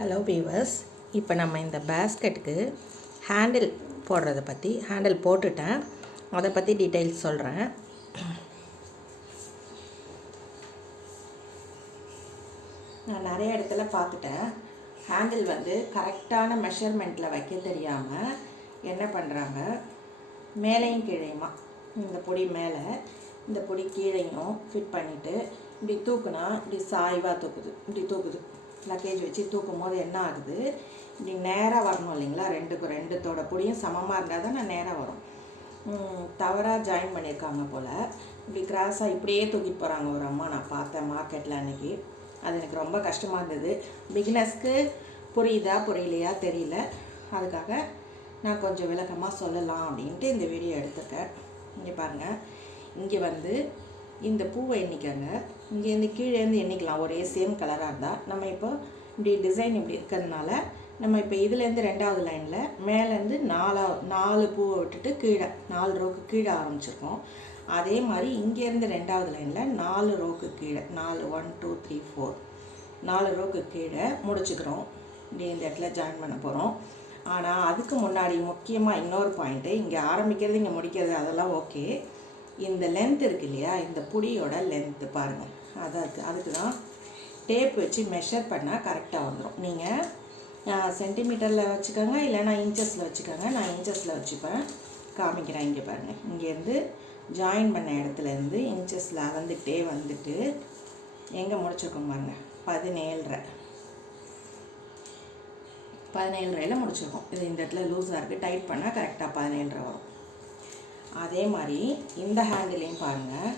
Hello viewers, இப்போ நம்ம இந்த பேஸ்கெட்டுக்கு ஹேண்டில் போடுறதை பற்றி ஹேண்டில் போட்டுட்டேன், அதை பற்றி டீட்டெயில்ஸ் சொல்கிறேன். நான் நிறைய இடத்துல பார்த்துட்டேன், ஹேண்டில் வந்து கரெக்டான மெஷர்மெண்ட்டில் வைக்க தெரியாமல் என்ன பண்ணுறாங்க, மேலேயும் கீழேயுமா இந்த பொடி மேலே இந்த பொடி கீழேயும் ஃபிட் பண்ணிவிட்டு இப்படி தூக்குனா இப்படி சாய்வாக இப்படி தூக்குது. லக்கேஜ் வச்சு தூக்கும் போது என்ன ஆகுது, இப்படி நேராக வரணும் இல்லைங்களா, ரெண்டுத்தோட பொடியும் சமமாக இருந்தால் தான் நான் நேராக வரும். தவறாக ஜாயின் பண்ணியிருக்காங்க போல், இப்படி கிராஸாக இப்படியே தூக்கிட்டு போகிறாங்க ஒரு அம்மா. நான் பார்த்தேன் மார்க்கெட்டில் அன்றைக்கி. அது எனக்கு ரொம்ப கஷ்டமாக இருந்தது. பிகினர்ஸ்க்கு புரியுதா புரியலையா தெரியல, அதுக்காக நான் கொஞ்சம் விளக்கமாக சொல்லலாம் அப்படின்ட்டு இந்த வீடியோ எடுத்துருக்கேன். இங்கே பாருங்கள், இங்கே வந்து இந்த பூவை எண்ணிக்கங்க, இங்கேருந்து கீழேருந்து எண்ணிக்கலாம். ஒரே சேம் கலராக இருந்தால் நம்ம இப்போ இப்படி டிசைன் இப்படி இருக்கிறதுனால நம்ம இப்போ இதுலேருந்து ரெண்டாவது லைனில் மேலேருந்து நாலு பூவை விட்டுட்டு கீழே 4 ரோக்கு கீழே ஆரம்பிச்சிருக்கோம். அதே மாதிரி இங்கேருந்து ரெண்டாவது லைனில் 4 ரோக்கு கீழே 1 2 3 4 4 ரோக்கு கீழே முடிச்சுக்கிறோம். இப்படி இந்த இடத்துல ஜாயின் பண்ண போகிறோம். ஆனால் அதுக்கு முன்னாடி முக்கியமாக இன்னொரு பாயிண்ட்டு, இங்கே ஆரம்பிக்கிறது இங்கே முடிக்கிறது அதெல்லாம் ஓகே. இந்த லென்த் இருக்கு இல்லையா, இந்த புடியோட லென்த்து பாருங்கள், அதுக்கு தான் டேப் வச்சு மெஷர் பண்ணால் கரெக்டாக வந்துடும். நீங்கள் சென்டிமீட்டரில் வச்சுக்கோங்க, இல்லைனா இன்ச்சஸில் வச்சுக்கோங்க. நான் இன்ச்சஸில் வச்சுப்பேன், காமிக்கிறேன். இங்கே பாருங்கள், இங்கேருந்து ஜாயின் பண்ண இடத்துலேருந்து இன்ச்சஸில் அளந்துகிட்டே வந்துட்டு எங்கே முடிச்சிருக்கோம் பாருங்கள், 17.5 முடிச்சிருக்கோம். இது இந்த இடத்துல லூஸாக இருக்குது, டைட் பண்ணால் கரெக்டாக 17.5 வரும். அதே மாதிரி இந்த ஹேண்டிலையும் பாருங்கள்,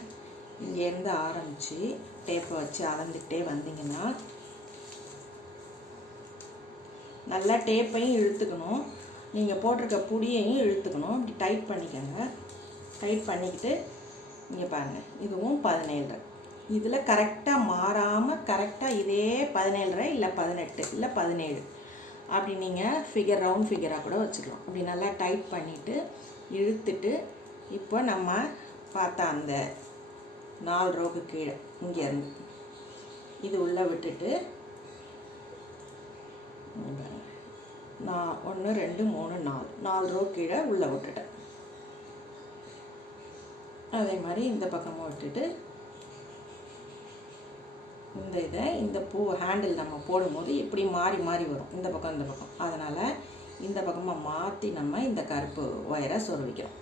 இங்கேருந்து ஆரம்பித்து டேப்பை வச்சு அளந்துக்கிட்டே வந்தீங்கன்னா நல்லா டேப்பையும் இழுத்துக்கணும், நீங்கள் போட்டிருக்க புடியையும் இழுத்துக்கணும். இப்படி டைட் பண்ணிக்கோங்க. டைட் பண்ணிக்கிட்டு இங்கே பாருங்கள், இதுவும் 17.5. இதில் கரெக்டாக மாறாமல் கரெக்டாக இதே 17.5 இல்லை 18 இல்லை 17 அப்படி நீங்கள் ரவுண்ட் ஃபிகராக கூட வச்சுக்கலாம். அப்படி நல்லா டைட் பண்ணிவிட்டு இழுத்துட்டு இப்போ நம்ம பார்த்தா அந்த 4 ரோக்கு கீழே இங்கேருந்து இது உள்ளே விட்டுட்டு நான் 1 2 3 4 ரோ கீழே உள்ளே விட்டுட்டேன். அதே மாதிரி இந்த பக்கமும் விட்டுட்டு இந்த பூ ஹேண்டில் நம்ம போடும்போது இப்படி மாறி மாறி வரும், இந்த பக்கம் இந்த பக்கம். அதனால் இந்த பக்கமாக மாற்றி நம்ம இந்த கருப்பு ஒயரை சொருவிக்கிறோம்.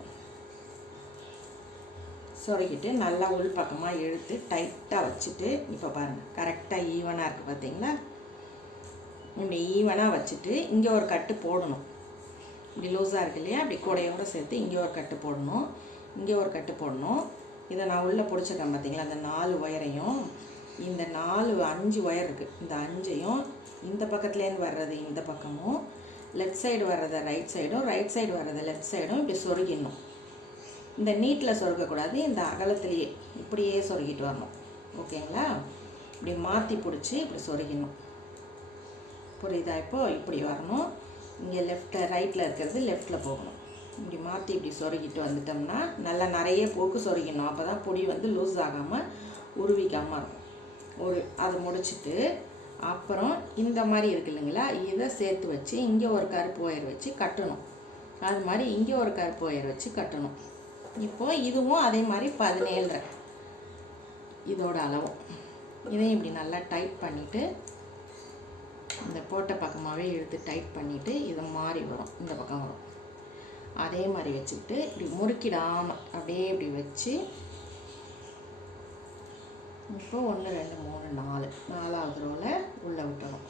சொருகிட்டு நல்லா உள் பக்கமாக இழுத்து டைட்டாக வச்சுட்டு இப்போ பாருங்கள் கரெக்டாக ஈவனாக இருக்குது பார்த்தீங்களா. இப்படி ஈவனாக வச்சுட்டு இங்கே ஒரு கட்டு போடணும். இப்படி லூஸாக இருக்கு இல்லையா, அப்படி கூடையோடு சேர்த்து இங்கே ஒரு கட்டு போடணும், இங்கே ஒரு கட்டு போடணும். இதை நான் உள்ளே பிடிச்சிருக்கேன் பார்த்தீங்களா, அந்த 4 ஒயரையும், இந்த 5 ஒயர் இருக்குது, இந்த 5ஐயும் இந்த பக்கத்துலேருந்து வர்றது இந்த பக்கமும், லெஃப்ட் சைடு வர்றதை ரைட் சைடும், ரைட் சைடு வர்றதை லெஃப்ட் சைடும் இப்படி சொருகிடணும். இந்த நீட்டில் சொருகக்கூடாது, இந்த அகலத்துலேயே இப்படியே சொருகிட்டு வரணும். ஓகேங்களா, இப்படி மாற்றி பிடிச்சி இப்படி சொருகிடணும். புரியுதா? இப்போது இப்படி வரணும், இங்கே ரைட்டில் இருக்கிறது லெஃப்டில் போகணும். இப்படி மாற்றி இப்படி சொருகிட்டு வந்துட்டோம்னா நல்லா நிறைய போக்கு சொருகிடணும். அப்போ தான் பொடி வந்து லூஸ் ஆகாமல் உருவிக்காமல் இருக்கும். அதை முடிச்சுட்டு அப்புறம் இந்த மாதிரி இருக்கு இல்லைங்களா, இதை சேர்த்து வச்சு இங்கே ஒரு கருப்பு ஒயர் வச்சு கட்டணும். அது மாதிரி இங்கே ஒரு கருப்பு ஒயர் வச்சு கட்டணும். இப்போது இதுவும் அதே மாதிரி 17.5 இதோட அளவும். இதையும் இப்படி நல்லா டைட் பண்ணிவிட்டு இந்த போட்ட பக்கமாகவே இழுத்து டைட் பண்ணிவிட்டு இதை மாறி வரும், இந்த பக்கம் வரும். அதே மாதிரி வச்சுக்கிட்டு இப்படி முறுக்கிடாமல் அப்படியே இப்படி வச்சு இப்போ 1 2 3 4 4வது ரோவில் உள்ளே விட்டணும்.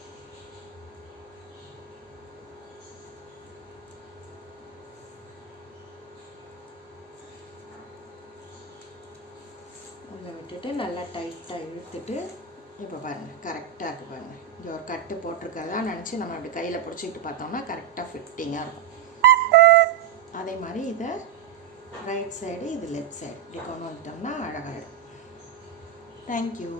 உள்ளே விட்டுட்டு நல்லா டைட்டாக இழுத்துட்டு இப்போ பாருங்கள் கரெக்டாக இருக்குது பாருங்கள். இங்கே ஒரு கட்டு போட்டிருக்கிறதா நினச்சி நம்ம அப்படி கையில் பிடிச்சிக்கிட்டு பார்த்தோம்னா கரெக்டாக ஃபிட்டிங்காக இருக்கும். அதே மாதிரி இதை ரைட் சைடு இது லெஃப்ட் சைடு இப்படி கொண்டு வந்துட்டோம்னா அழகாகிடும். தேங்க்யூ.